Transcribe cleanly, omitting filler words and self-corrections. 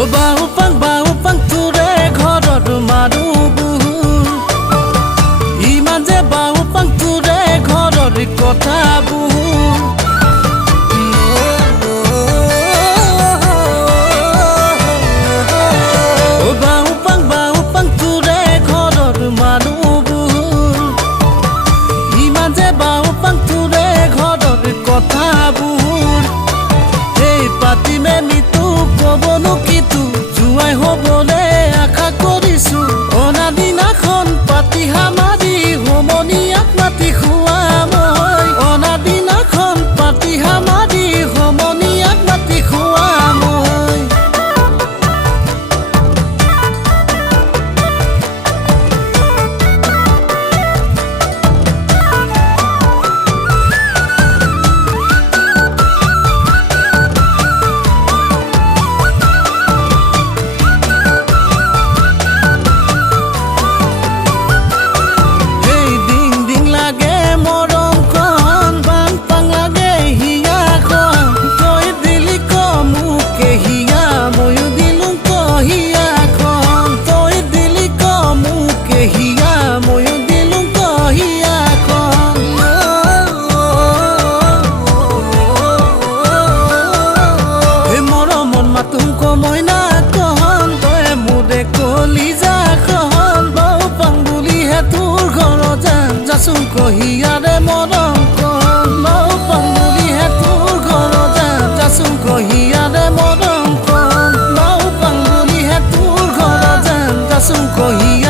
ও বাহু পাং তোৰে ঘৰত মাৰো বহু ইমান যে বাহু পাং তোৰে ঘৰৰ কথা বহু ও বাহু পাং তোৰে ঘৰৰ মাৰো বহু ইমান যে বাহু পাং তোৰে ঘৰৰ কথা বহু এই পাতিমে নিতু কবনো কিতু জুৱাই হ'বলে আশা কৰিছো অনা দিনাখন পাতি হামাৰি হোমনিয়াক মাতি খুৱাম অনা দিনাখন পাতি হামাৰি হোমনিয়াক মাতি খুৱাম तुमको मयना कहन तय मुदे कलिजा कहन बाहु पां बुली हे तोर घर जान जासुं कहियारे मरम कहन बाहु पां बुली हे तोर घर जान जासुं कहियारे मरम कहन बाहु पां बुली हे तोर घर जान जासुं कहिया